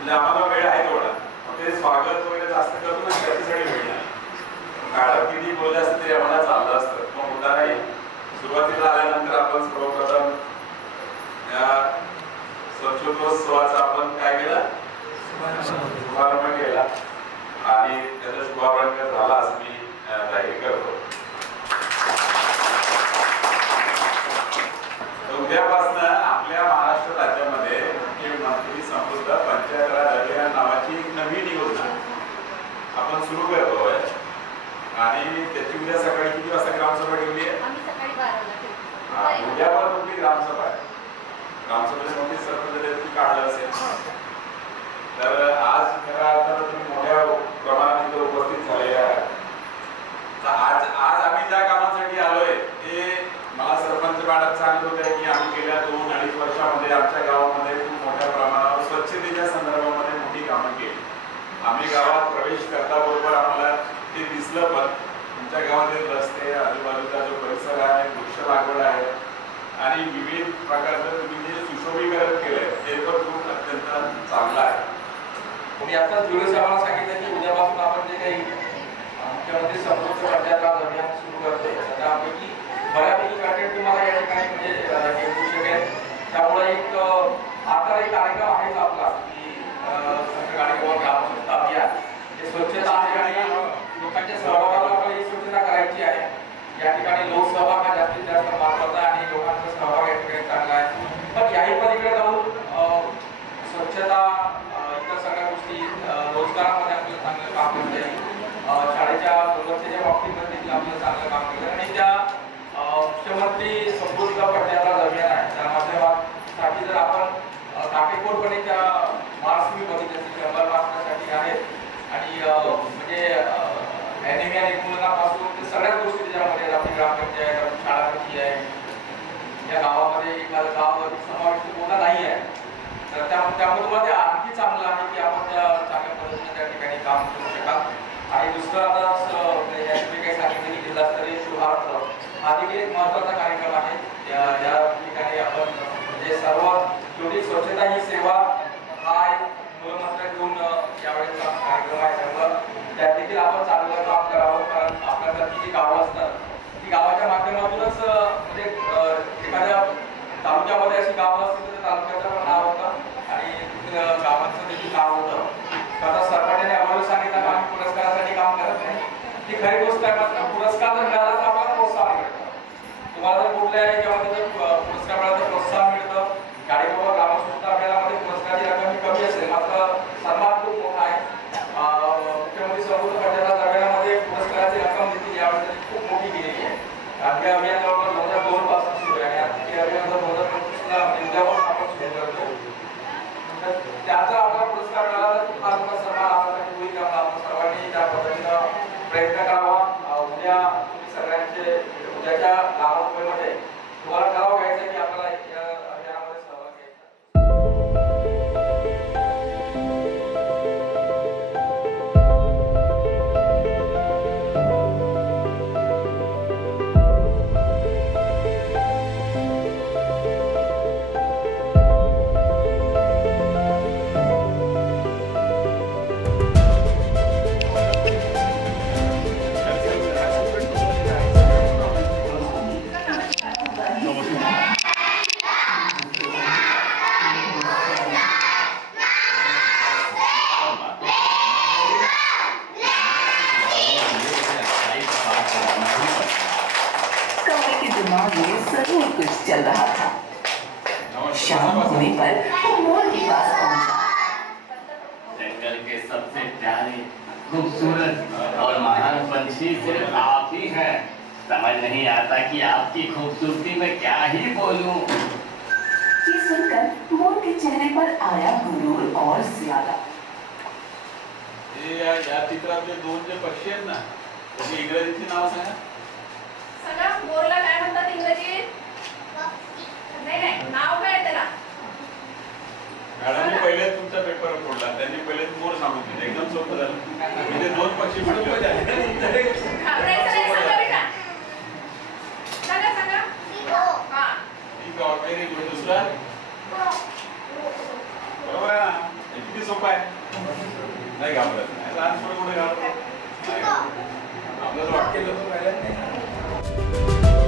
म्हणजे आम्हाला वेळ आहे तेवढा, ते स्वागत वगैरे जास्त करतो ना त्याच्यासाठी वेळ नाही. मॅडम किती बोलले असतं तरी आम्हाला चाललं असतं. मग मुद्दा नाही, सुरुवातीला आल्यानंतर आपण सर्वप्रथम या स्वच्छतोत्सवाचा आपण काय केलं, शुभारंभ केला आणि त्याचा शुभारंभ झाला असं मी जाहीर करतो. उद्यापासून आपल्या महाराष्ट्र राज्यामध्ये मुख्यमंत्री समृद्ध पंचायत राज अभियान नावाची एक नवीन योजना आपण सुरू करतोय आणि त्याची उद्या सकाळी किती वाजता ग्रामसभा ठेवली आहे? उद्या पण तुमची ग्रामसभा आहे. ग्रामसभेमध्ये सरपंच काढलं असेल तर आज खऱ्या अर्थानं तुम्ही मोठ्या प्रमाणात इथे उपस्थित झालेले आहात. आज आम्ही ज्या कामासाठी आलोय ते मला सरपंच मॅडम सांगत होते की आम्ही गेल्या 2-2.5 वर्षामध्ये आमच्या गावामध्ये खूप मोठ्या प्रमाणावर स्वच्छतेच्या संदर्भामध्ये मोठी कामं केली. आम्ही गावात प्रवेश करताबरोबर आम्हाला ते दिसलं, पण तुमच्या गावातील रस्ते, आजूबाजूचा जो परिसर आहे, वृक्ष लागवड आहे आणि विविध प्रकारचं तुम्ही जे सुशोभीकरण केलंय ते पण खूप अत्यंत चांगलं आहे. मी आता जुळे साहेबांना सांगितलं की उद्यापासून आपण जे काही मुख्यमंत्री समृद्ध पंचायत राज अभियान सुरू करतोय त्यापैकी बऱ्यापैकी कंटेंट तुम्हाला या ठिकाणी म्हणजे येऊ शकेल. त्यामुळे एक कार्यक्रम आहेच आपला की कार्यक्रम ग्रामस्वच्छता अभियान हे स्वच्छता आहे आणि लोकांच्या सहभागाला आपल्याला ही स्वच्छता करायची आहे. या ठिकाणी लोकसहभाग हा जास्तीत जास्त महत्त्वाचा आहे आणि लोकांचा सहभाग या ठिकाणी चांगला आहे. पण याही पलीकडे जाऊन स्वच्छता इतर सगळ्या गोष्टी रोजगारामध्ये आपल्याला चांगलं काम करता येईल. शाळेच्या गुणवत्तेच्या बाबतीमध्ये देखील आपल्याला चांगलं काम केलं आणि त्या मुख्यमंत्री समृद्ध पंचायत राज अभियान आहे त्या माध्यमासाठी जर आपण काटेकोरपणे त्या मार्क्स मी बघितले 100 मार्क्ससाठी आहेत आणि म्हणजे ॲनिमिया निर्मूलनापासून ते सगळ्याच गोष्टी त्याच्यामध्ये आपली ग्रामपंचायत, आपली शाळा कशी आहे, या गावामध्ये एखादं गाव समाविष्ट कोणता नाही आहे तर त्यामुळे तुम्हाला ते आणखी चांगलं आहे की आपण त्या चांगल्या पद्धतीने त्या ठिकाणी काम करू शकाल. आणि दुसरं आता याच्यामध्ये काही सांगितलं की जिल्हास्तरीय शुभारंभ हा देखील एक महत्त्वाचा कार्यक्रम आहे. या ठिकाणी आपण म्हणजे सर्व शेवटी स्वच्छता ही सेवा हा एक मूलमंत्र घेऊन यावेळेचा कार्यक्रम आहे. त्यामुळं त्यात देखील आपण चांगलं काम करावं, कारण आपल्यासारखी जी गावं असतात ती गावाच्या माध्यमातूनच म्हणजे एखाद्या तालुक्यामध्ये अशी गावं असतील तर त्या तालुक्याचं पण नाव होतं आणि गावांचं देखील नाव होतं. आता सरकारने आम्हाला सांगितलं की आम्ही पुरस्कारासाठी काम करत नाही, ती खरी गोष्ट आहे. मात्र पुरस्कार जर मिळाला तर आपल्याला प्रोत्साहन मिळतं. तुम्हाला जर कुठल्या याच्यामध्ये जर पुरस्कार मिळाला तर प्रोत्साहन मिळतं. गाडीबाबा ग्रामस्वच्छता अभियानामध्ये पुरस्काराची रक्कम ही कमी असेल मात्र सन्मान खूप मोठा आहे. मुख्यमंत्री समृद्ध पंचायत राज अभियानामध्ये पुरस्काराची रक्कम देखील यावेळी खूप मोठी केलेली आहे. हे अभियान जवळपास 2002 पासून सुरू आहे आणि ते अभियान 2025ला उद्यापासून आपण सुरू करतो. त्याचा आपला पुरस्कार मिळाला तर खूप मोठा सन्मान आपल्यासाठी होईल. त्यामुळे आपण सर्वांनी त्या पद्धतीनं प्रयत्न करावा. उद्या तुम्ही सगळ्यांचे उद्याच्या ग्रामसभेमध्ये तुम्हाला ठराव घ्यायचा की आपल्याला या अभियानामध्ये सहभाग घ्यायचा. जरूर कुछ चल रहा था. शाम होने पर वो मोर के पास पहुंचा. जंगल के सबसे प्यारे, खूबसूरत और महान पंछी सिर्फ आप ही हैं. समझ नहीं आता कि आपकी खूबसूरती में क्या ही बोलूं. ये सुनकर मोर के चेहरे पर आया गुरूर और ज्यादा. या चित्रातले 2 जे पक्षी आहेत ना त्याची इंग्रजीची नाव सांगा. सगळा मोरला काय म्हणतात इंग्रजीत? नाही नाव काय त्याला? मॅडमने पहिले तुमचा पेपर फोडला, त्यांनी पहिले मोर सांगून दिले. एकदम सोपं झालं. म्हणजे 2 पक्षी म्हटले. घाबरायचं नाही, सांगा बेटा. सांगा. हां. ठीक आहे. Very good. दुसरा? बरोबर आहे ना. किती सोपं आहे. नाही घाबरत नाही, लहान पोरं कुठे घाबरत नाही. आपल्याला वाक्य लोक पाहिलं नाही.